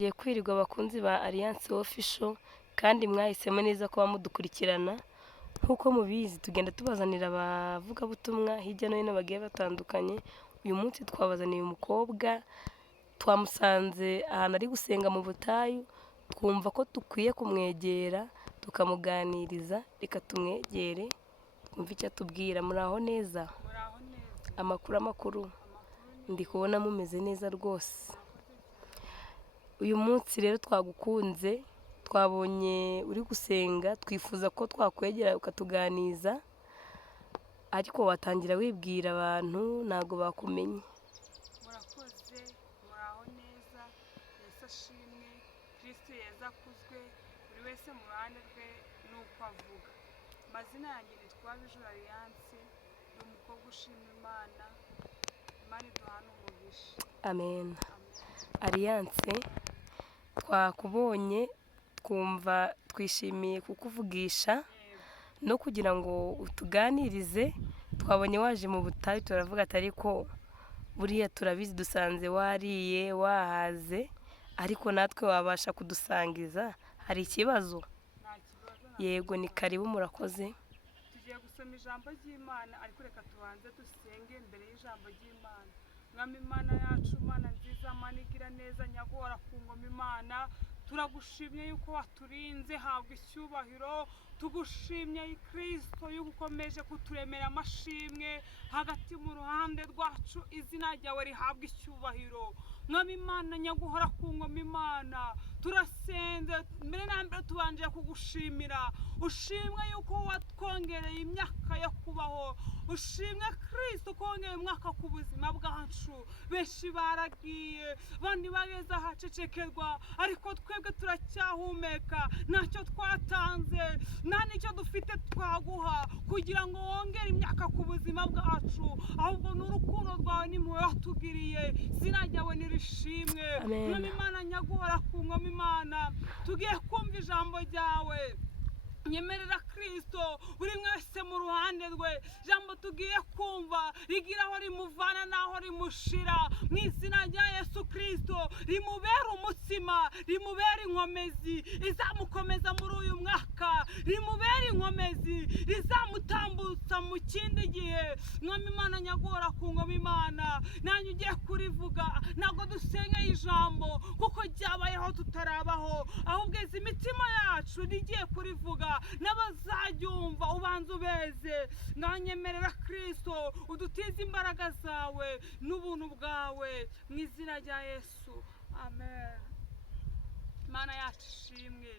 Ngiye kwirirwa abakunzi ba Alliance Official kandi mwahisemo neza kuba mudukurikirana. Nk'uko mubizi tugenda tubazanira abavugabutumwa hirya no hino bagiye batandukanye. Uyu munsi twabazaniye umukobwa, twamusanze ahantu ari gusenga mu butayu, twumva ko dukwiye kumwegera tukamuganiriza. Reka tumwegere twumve icyo atubwira. Muraho neza? Amakuru ndi kubona mumeze neza rwose. Uyu munsi rero twagukunze, twabonye uri gusenga, twifuza ko twakwegera ukatuganiza, ariko watangira wibwira abantu ntago bakumenye. Murakoze, muraho neza, Yesu ashimwe, Kristo Yesu akuzwe, buri wese mu ruhande rwe nuko avuga. Amazina yanjye nitwa Bijuru Alliance, ni umukobwa ushima Imana, Imana iduhane umugisha. Amen. Alliance, twakubonye twumva twishimiye kukuvugisha no kugira ngo utuganirize. Twabonye waje mu butayu, turavuga ati ariko buriya turabizi dusanze wariye wahaze, ariko natwe wabasha kudusangiza. Hari ikibazo? Nta kibazo. Yego, ni karibu, murakoze. Tugiye gusoma ijambo ry'Imana, ariko reka tubanze dusenge mbere y'ijambo ry'Imana. Mwami Imana yacu, Mana nziza, Mana igira neza, nyagora ku ngoma Imana, turagushimye yuko waturinze, habwa icyubahiro. Tugushimye Kristo yuko ukomeje kuturemera amashimwe hagati mu ruhande rwacu, izina ryawe rihabwa icyubahiro. Mwami Imana nyaguhora ku ngoma Imana, turasenze mbere na mbere tubanje kugushimira. Ushimwe yuko watwongereye imyaka yo kubaho, ushimwe Kristo kongera umwaka ku buzima bwacu. Benshi baragiye, bandi bageze ahacecekerwa, ariko twebwe turacyahumeka. Ntacyo twatanze, nta n'icyo dufite twaguha kugira ngo wongere imyaka ku buzima bwacu, ahubwo n'urukundo rwawe nimwe watugiriye. Izina ryawe nirishimwe. Mwami Imana nyaguhora ku ngoma Imana, tugiye kumva ijambo ryawe. Nyemerera Kristo buri mwese mu ruhande rwe, jambo tugiye kumva rigira aho rimuvana naho rimushira. Mu izina rya Yesu Kristo rimubera umutsima, rimubera inkomezi izamukomeza muri uyu mwaka, rimubera inkomezi rizamutambutsa mu kindi gihe. Mwami Imana nyagora ku ngoma Imana, nanjye ugiye kurivuga. Ntabwo dusengeye ijambo kuko ryabayeho tutarabaho, ahubwo izi imitima yacu rigiye kurivuga, n'abazaryumva ubanza ubeze. Nanyemerera Kristo udutize imbaraga zawe n'ubuntu bwawe, mu izina rya Yesu, amen. Imana yacu ishimwe.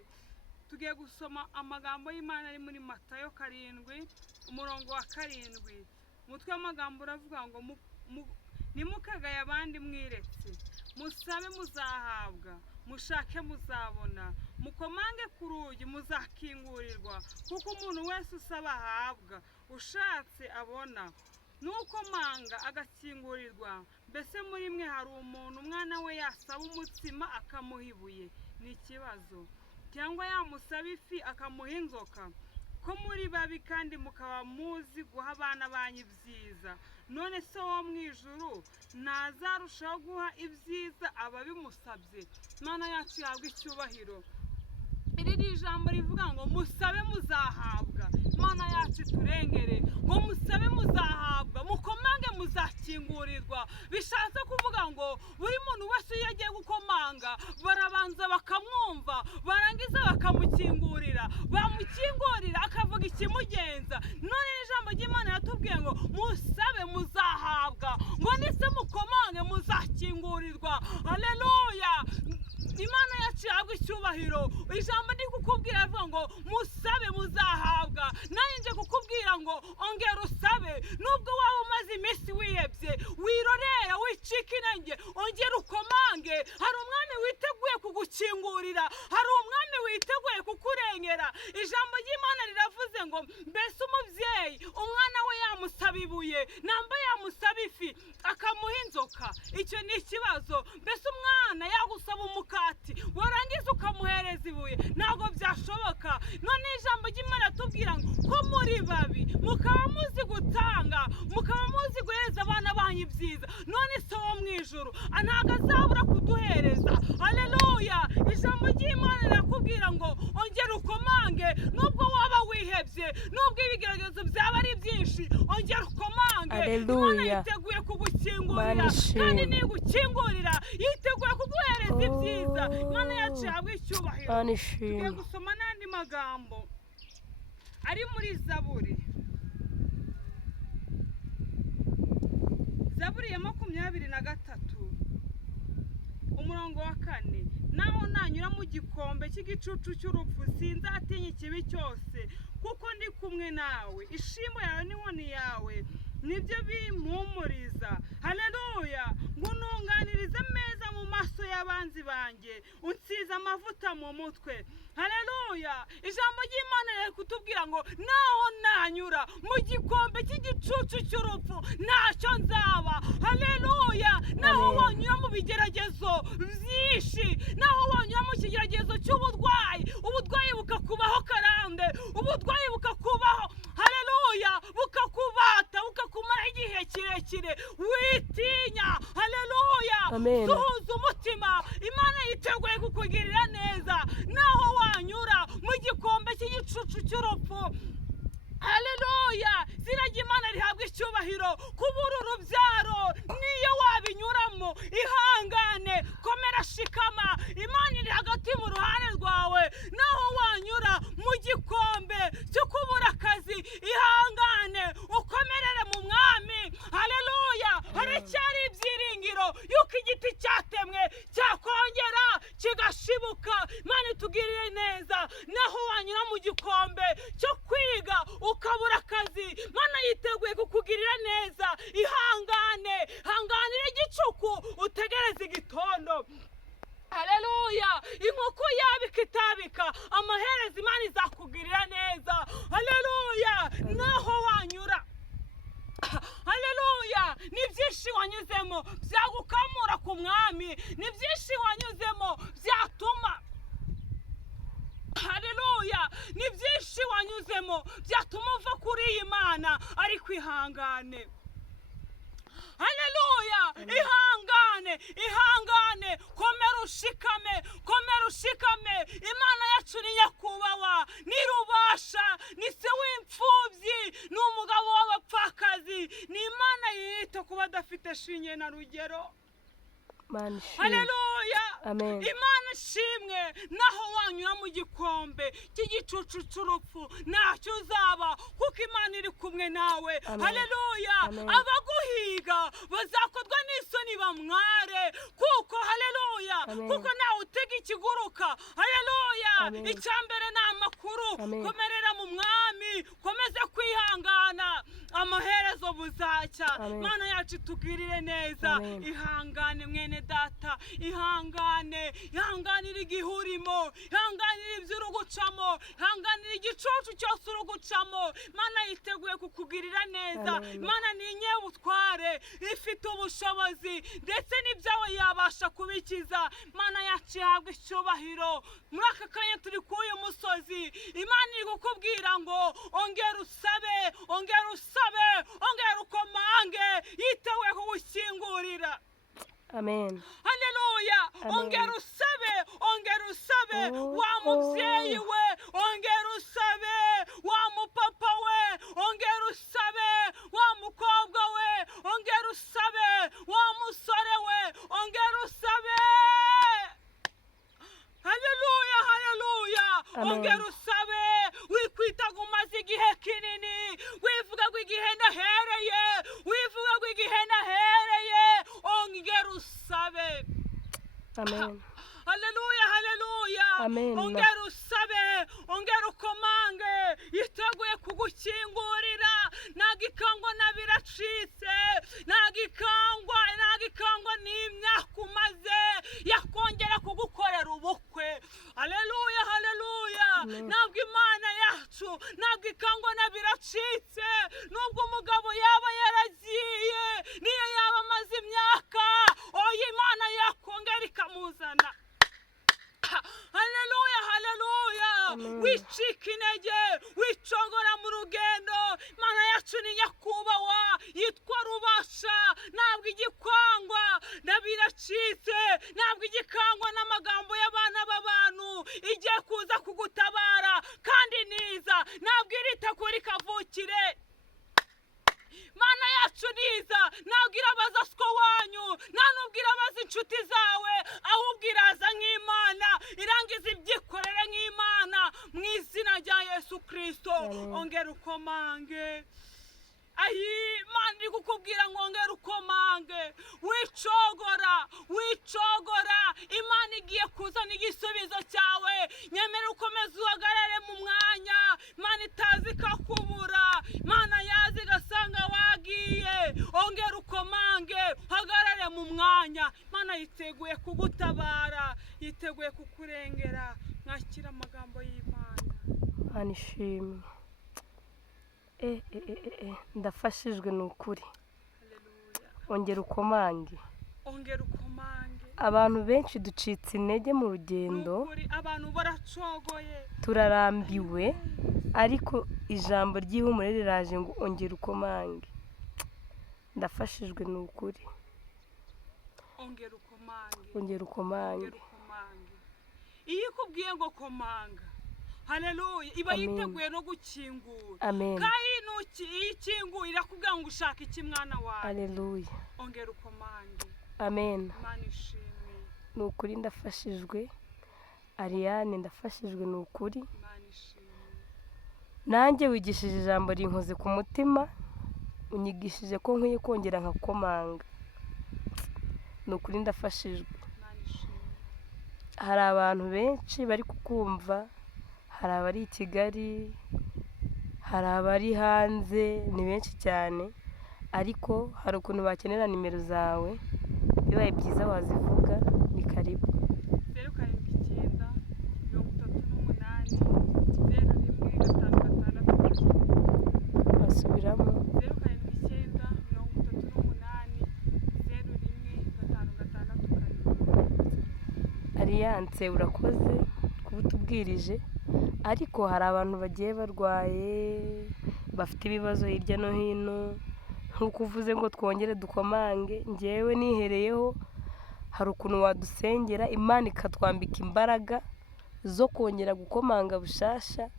Tugiye gusoma amagambo y'Imana ari muri Matayo 7 umurongo wa 7. Umutwe w'amagambo uravuga ngo nimukagaye abandi mwiretse, musabe muzahabwa, mushake muzabona, mukomange ku rugi muzakingurirwa. Kuko umuntu wese usaba ahabwa, ushatse abona, n'ukomanga agakingurirwa. Mbese muri mwe hari umuntu umwana we yasaba umutsima akamuha ibuye? Ni ikibazo. Cyangwa yamusaba ifi akamuha inzoka? Ko muri babi kandi mukaba muzi guha abana banyu ibyiza, none se wo mu ijuru ntazarushaho guha ibyiza ababimusabye? Imana yacu yabwa icyubahiro. Iri ni ijambo rivuga ngo musabe muzahabwa. Imana yacu turengere ngo musabe muzahabwa, mukomange muzakingurirwa. Bishatse kuvuga ngo buri muntu wese iyo agiye gukomanga barabanza bakamwumva, barangiza bakamukingurira, bamukingurira akavuga ikimugenza. None ijambo ry'Imana yatubwiye ngo musabe muzahabwa, ngo ndetse mukomange muzakingurirwa. Haleluya! Imana yacu yabwa icyubahiro. Ijambo ndi kukubwira avuga ngo musabe muzahabwa. Nanjye nje kukubwira ngo ongera usabe. Nubwo waba umaze iminsi wihebye, wirorera, wicika intege, ongera ukomange. Hari umwami witeguye kugukingurira, hari umwami witeguye kukurengera. Ijambo ry'Imana riravuze ngo mbese umubyeyi umwana we yamusaba ibuye, namba yamusaba ifi akamuha inzoka? Icyo ni ikibazo. Mbese umwana yagusaba umukati warangiza ukamuhereza ibuye? Ntabwo byashoboka. None ijambo ry'Imana tubwira ngo ko muri babi mukaba muzi gutanga, mukaba muzi guhereza abana banyu ibyiza, none se wo mu ijuru ntabwo azabura kuduhereza. Haleluya! ijambo ry'Imana rirakubwira ngo ongera ukomange nubwo waba wihebye nubwo ibigeragezo byaba ari byinshi ongera ukomange. Imana yiteguye kugukingurira kandi nigukingurira yiteguye kuguhereza ibyiza. Imana yacu yahabwa icyubahiro. Tugiye gusoma n'andi magambo ari muri Zaburi ya 23 umurongo wa 4. Naho nanyura mu gikombe cy'igicucu cy'urupfu sinzatinya ikibi cyose kuko ndi kumwe nawe. Ishimo yawe n'inkoni yawe nibyo bimpumuriza. Haleluya. Ngununganiriza meza mu maso y'abanzi banjye, unsiza amavuta mu mutwe. Haleluya. Ijambo ry'Imana riri kutubwira ngo naho nanyura mu gikombe cy'igicucu cy'urupfu ntacyo nzaba. Haleluya. Naho wanyura mu bigeragezo byinshi, naho wanyura mu kigeragezo cy'uburwayi, uburwayi bukakubaho karande, uburwayi bukakubaho, haleluya, bukakubata bukakumara igihe kirekire, witinya. Haleluya. Suhuza umutima, Imana yiteguye kukugirira neza. Naho wanyura mu gikombe cy'igicucu cy'urupfu, haleluya, izina ry'Imana rihabwa icyubahiro. Kubura urubyaro niyo wabinyuramo, ihangane, komera, shikama, Imana iri hagati mu ruhande rwawe. Naho wanyura mu gikombe cyo kubura akazi, ihangane, ukomerere mu mwami. Haleluya. Haracyari ibyiringiro yuko igiti cyatemwe cyakongera kigashibuka. Imana itugirire neza. Naho wanyura mu gikombe cyo kwiga ukabura akazi, Imana yiteguye kukugirira neza. Ihangane, hanganira igicuku, utegereze igitondo. Haleluya. Inkoko yabika itabika, amaherezo Imana izakugirira neza. Haleluya. Naho wanyura, haleluya, ni byinshi wanyuzemo byagukamura ku mwami, ni byinshi wanyuzemo byatuma, haleluya, ni byinshi wanyuzemo byatuma uva kuri iyi Mana, ariko ihangane. Haleluya. Ihangane, ihangane, komera ushikame, komera ushikame. Imana yacu ni nyakubahwa, ni rubasha, ni se w'imfubyi, ni umugabo w'abapfakazi, ni Imana yita kuba adafite shinge na rugero. Haleluya. Imana ishimwe. Naho wanyura mu gikombe cy'igicucu cy'urupfu ntacyo uzaba kuko Imana iri kumwe nawe. Haleluya. Abaguhiga bazakorwa n'isoni bamware kuko, haleluya, kuko nawe utega ikiguruka. Haleluya. Icyambere ni amakuru. Komerera mu mwami, komeze kwihangana, amaherezo buzacya. Imana yacu itugirire neza. Ihangane mwene data, ihangane, ihanganira igihurimo, ihanganira ibyo urugucamo, ihanganira igicucu cyose urugucamo. Imana yiteguye kukugirira neza. Imana ni inyebutware, ifite ubushobozi ndetse n'ibyawe yabasha kubikiza. Imana yacu ihabwa icyubahiro. Muri aka kanya turi ku uyu musozi, Imana iri kukubwira ngo ongera usabe, ongera usabe, ongera ukomange, yiteguye kugukingurira. Amen. Haleluya. Ongera usabe, ongera usabe. Wa mubyeyi we, ongera usabe. Wa mupapa we, ongera usabe. Wa mukobwa we, ongera usabe. Wa musore we, ongera usabe. Haleluya, haleluya. Ongera usabe. Wikwita umaze igihe kinini, wivuga ngo igihe ndahereye, wivuga ngo igihe ndahereye, ongera usabe. Amen. Haleluya, haleluya. Ongera usabe, ongera ukomange, yiteguye kugukingurira. Nagikangwa na biracitse, nagikangwa n'imyaka umaze, yakongera kugukorera ubukwe. Haleluya, haleluya. Ntabwo Imana yacu nagikangwa na biracitse, nubwo umugabo yaba yaragiye, niyo yaba amaze imyaka, oya Imana yakongera ikamuzana. Haleluya, haleluya. Wicika intege, wicogora mu rugendo. Imana yacu ni nyakubahwa, yitwa rubasha, ntabwo igikwangwa na biracitse, ntabwo igikangwa n'amagambo y'abana b'abantu. ongera ukomange. Ayi Imana iri kukubwira ngo ongera ukomange, wicogora. Imana igiye kuzana igisubizo cyawe, nyemera ukomeze uhagarare mu mwanya. Imana itazi ikakubura, Imana yazi igasanga wagiye. Ongera ukomange, uhagarare mu mwanya. Imana yiteguye kugutabara, yiteguye kukurengera. Mwakira amagambo y'Imana. Imana ishimwe. Ndafashijwe ni ukuri. Ongera ukomange. Abantu benshi ducitse intege mu rugendo, abantu baracogoye, turarambiwe, ariko ijambo ry'ihumure riraje ngo ongera ukomange. Ndafashijwe ni ukuri. Ongera ukomange. Iyo ikubwiye ngo komanga, haleluya, iba yiteguye no gukingura. Amen. Kandi iyo ikinguye irakubwira ngo ushaka iki mwana wawe. Haleluya. Ongera ukomange. Amen. Imana ishimwe. Ni ukuri ndafashijwe. Ariane ndafashijwe ni ukuri. Imana ishimwe. Nanjye wigishije ijambo rinkoze ku mutima, unyigishije ko nkwiye kongera nkakomanga. Ni ukuri ndafashijwe. Imana ishimwe. Hari abantu benshi bari kukumva, hari abari i Kigali, hari abari hanze, ni benshi cyane, ariko hari ukuntu bakenera nimero zawe, bibaye byiza wazivuga. Ni karibu. 079 38 basubiramo. 079 38 Alliance urakoze kuba utubwirije, ariko hari abantu bagiye barwaye, bafite ibibazo hirya no hino, nk'uko uvuze ngo twongere dukomange. Njyewe nihereyeho, hari ukuntu wadusengera Imana ikatwambika imbaraga zo kongera gukomanga bushasha,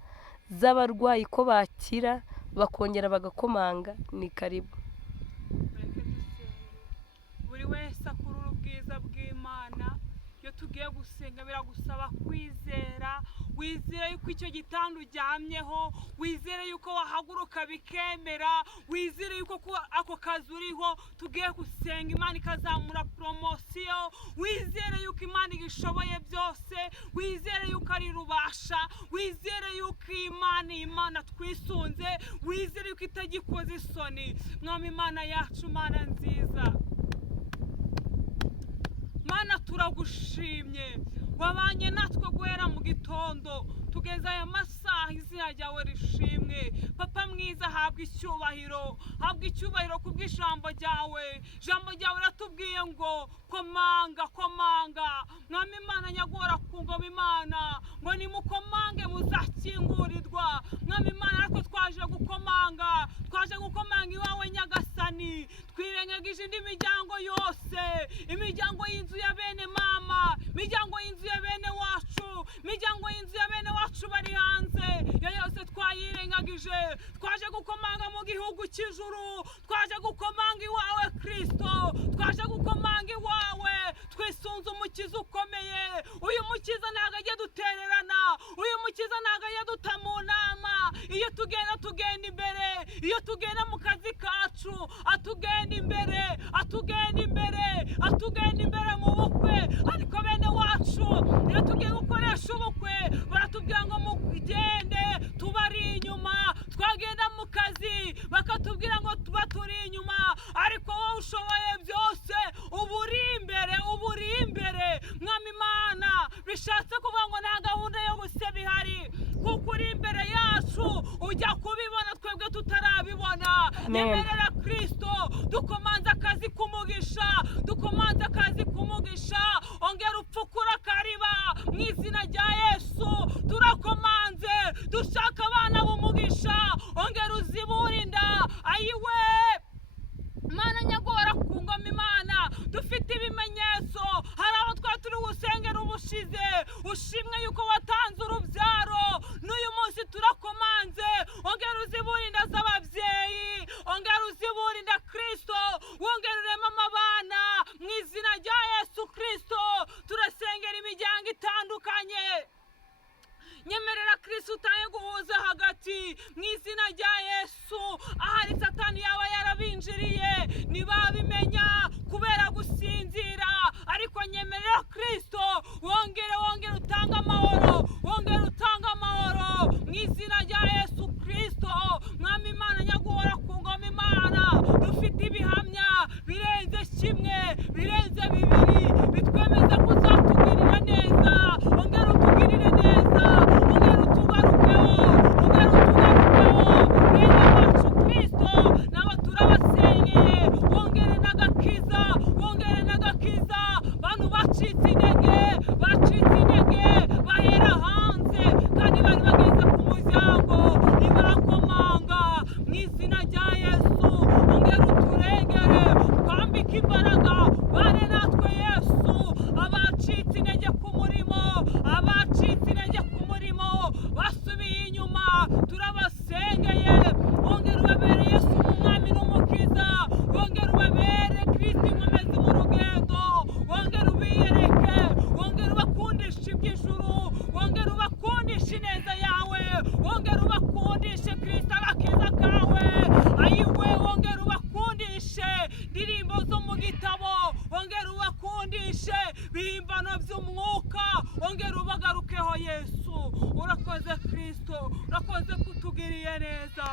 z'abarwayi ko bakira bakongera bagakomanga. Ni karibu. Buri wese akurura ubwiza bw'Imana. Iyo tugiye gusenga biragusaba kwizera, wizere yuko icyo gitanda uryamyeho, wizere yuko wahaguruka bikemera, wizere yuko ako kazi uriho tugiye gusenga Imana ikazamura promosiyo, wizere yuko Imana igishoboye byose, wizere yuko ari rubasha, wizere yuko Imana twisunze, wizere yuko itagikoze isoni. Mwami Imana yacu, Mana nziza, Mana turagushimye, wabanye natwe guhera mu gitondo tugeze aya masaha. Izina ryawe rishimwe. Papa mwiza, habwa icyubahiro kubw'ijambo ryawe. Ijambo ryawe ratubwiye ngo komanga. Mwami Imana nyagora ku ngoma Imana, ngo nimukomange muzakingurirwa. Mwami Imana, natwe twaje gukomanga iwawe Nyagasani. Twirengagije indi miryango yose, imiryango y'inzu ya bene mama, imiryango y'inzu ya bene wacu, imiryango y'inzu ya bene wacu bari hanze, iyo yose twayirengagije. Twaje gukomanga mu gihugu cy'ijuru, twaje gukomanga iwawe Kristo, twaje gukomanga iwawe twisunze umukiza ukomeye. Uyu mukiza ntabwo ajya dutererana, uyu mukiza ntabwo ajya duta mu nama. Iyo tugenda imbere, iyo tugenda mu kazi kacu atugenda imbere mu bukwe. Ariko bene wacu iyo tugiye gukoresha ubukwe baratubwira ngo mugende tubari inyuma, twagenda mu kazi bakatubwira ngo tuba turi inyuma. Ariko wowe ushoboye byose, uba uri imbere. Mwami Imana, bishatse kuvuga ngo nta gahunda yo guseba ihari, kuko uri imbere yacu, ujya kubibona twebwe tutarabibona. Nyemerera Kristo, dukomanze akazi k'umugisha, ongera upfukura kariba mu izina rya Yesu. Turakomanze, dushaka abana b'umugisha, ongera uziburinda. Ayiwe Mana nyagora ku ngoma Imana, dufite ibimenyetso. Hari aho turi gusengera ubushize, ushimwe yuko watanze urubyaro. N'uyu munsi turakomanze, ongera uziburinda z'ababyeyi, ongera uziburinda Kristo, wongera uremamo abana mu izina rya Yesu Kristo. Turasengera imiryango itandukanye nyemerera Kristo utange guhuza hagati mu izina rya Yesu. Ahari Satani yaba yarabinjiriye ntibabimenya kubera gusinzira, ariko nyemerera Kristo wongere utanga amahoro, wongere utanga amahoro mu izina rya Yesu Kristo. Mwami Imana nyaguhora ku ngoma Imana, dufite ibihamya birenze kimwe, birenze bibiri, bitwemeza ko uzatugirira neza. Wongere utugirire neza, wongere utugarukeho, wongere utugarukeho. Bene wacu Kristo nabo turabasengeye, wongere n'agakiza, wongere n'agakiza. Bantu bacitse intege bahera hanze kandi bari bageze ku muryango ntibarakomanga. Mu izina rya Yesu wongere uturengere, twambike imbaraga, bane natwe Yesu. Abacitse intege ku murimo, abacitse intege ku murimo basubiye inyuma, turabasengeye. Wongere ubabere Yesu umwami n'umukiza, wongere ubabere Kristo inkomezi mu rugendo, wongere ubiyereke, wongere ubakundishe iby'ijuru, wongere ubakundishe ineza yawe, wongere ubakundishe Kristo agakiza kawe. Ayiwe wongere ubakundishe ndirimbo zo mu gitabo, wongere ubakundishe bihimbano by'umwuka, wongere ubagarukeho Yesu. Urakoze Kristo, urakoze kutugiriye neza.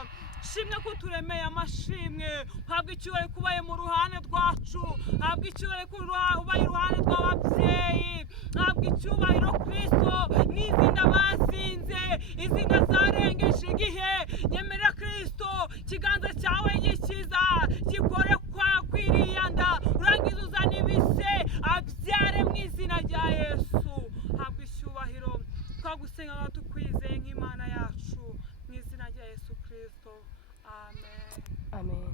Shimwe ko turemeye amashimwe, habwa icyubahiro kubaye mu ruhande rwacu, habwa icyubahiro kubaye iruhande rw'ababyeyi, habwa icyubahiro Kristo n'izinda basinze, izinda zarengeje igihe. Nyemerera Kristo ikiganza cyawe gikiza gikore kwiriya nda, urangiza uzana ibise abyare mu izina rya Yesu. Habwa icyubahiro, twagusenga tukwizeye nk'Imana yacu, mu izina rya Yesu Kristo. Amen. Amen.